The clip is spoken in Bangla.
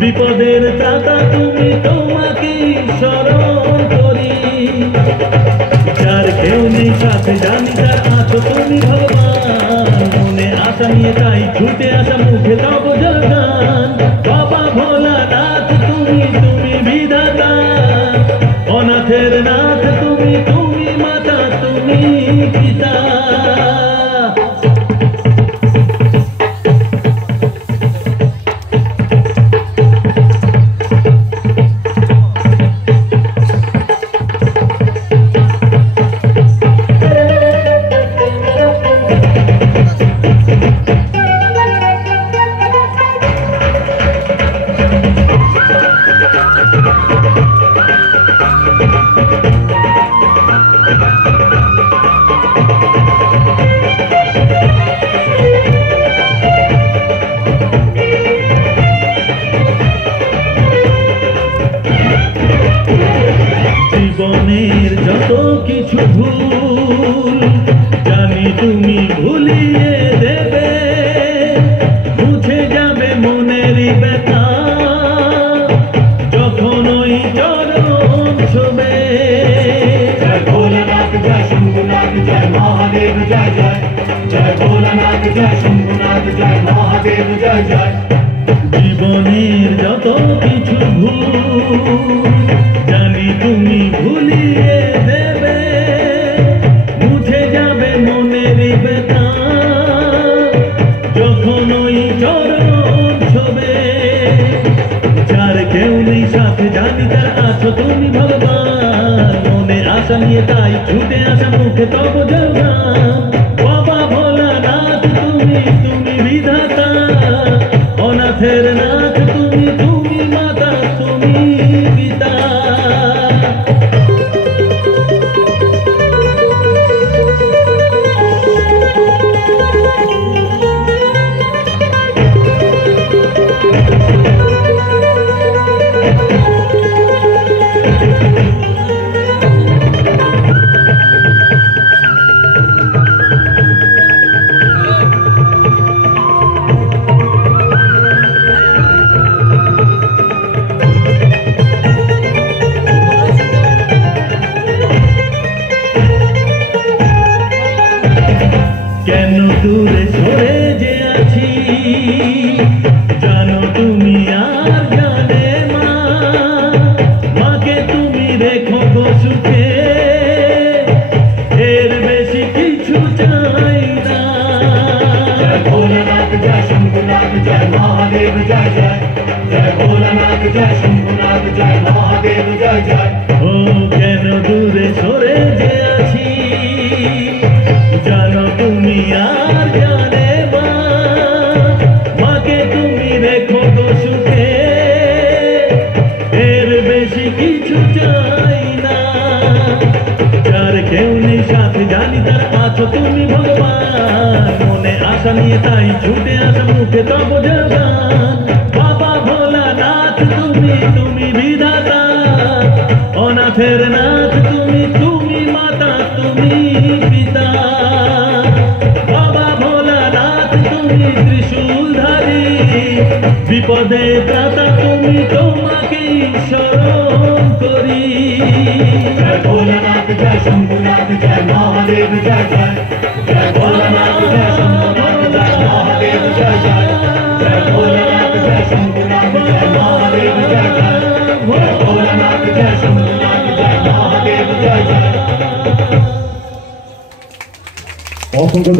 বিপদের ত্রাতা তুমি, তোমাকে স্মরণ করি। যার কেউ নেই সাথে, জানি তার আছো তুমি ভগবান। মনে আশা নিয়ে তাই ছুটে আসা, মুখে তব জয়গান। বাবা ভোলানাথ তুমি, তুমি বিধাতা, অনাথের নাথ তুমি, তুমি মাতা, তুমি পিতা। জীবনের যত কিছু ভুল জানি তুমি ভুলিয়ে দেবে, মুছে যাবে মনের ব্যথা যখন ওই চরণ ছবে। জয় ভোলানাথ, জয় শম্ভুনাথ, জয় মহাদেব, জয় জয়। জয় ভোলানাথ, জয় শম্ভুনাথ, জয় মহাদেব, জয় জয়। জীবনের যত কিছু ভুল জানি তুমি ভুলিয়ে দেবে, মুছে যাবে মনের ব্যথা যখন ওই চরণ ছবে। যার কেউ নেই সাথে, জানি তার আছো তুমি ভগবান। মনে আশা নিয়ে তাই ছুটে আসা, মুখে তব জয়গান। বাবা ভোলানাথ তুমি, তুমি বিধাতা, অনাথের নাথ তুমি, তুমি মাতা, তুমি পিতা। কেন দূরে সরে যে আছি, জানো তুমি আর জানে মা। মাকে তুমি রেখো গো সুখে, এর বেশি কিছু চাই না। জয় ভোলানাথ, জয় শম্ভুনাথ, জয় মহাদেব, জয় জয়। জয় ভোলানাথ, জয় শম্ভুনাথ, জয় মহাদেব, জয় জয়। ও কেন দূরে সরে যে আছি, জানো তুমি আর জানে মা। মাকে তুমি রেখো গো সুখে, এর বেশি কিছু চাই না। যার কেউ নেই সাথে, জানি তার আছো তুমি ভগবান। মনে আশা নিয়ে তাই ছুটে আসা, মুখে তব জয়গান। বাবা ভোলানাথ তুমি, তুমি বিধাতা, অনাথের নাথ তুমি, তুমি মাতা, তুমি পিতা। বাবা ভোলানাথ তুমি ত্রিশূলধারী, বিপদে ত্রাতা তুমি, তোমাকে শরণ করি। জয় ভোলানাথ জয় শম্ভুনাথ জয় মহাদেব জয় জয়। জয় ভোলানাথ জয় শম্ভুনাথ জয় মহাদেব জয় জয়। জয় ভোলানাথ জয় শম্ভুনাথ জয় মহাদেব জয় জয়। জয় ভোলানাথ জয় শম্ভুনাথ জয় মহাদেব জয় জয়। অসংখ্য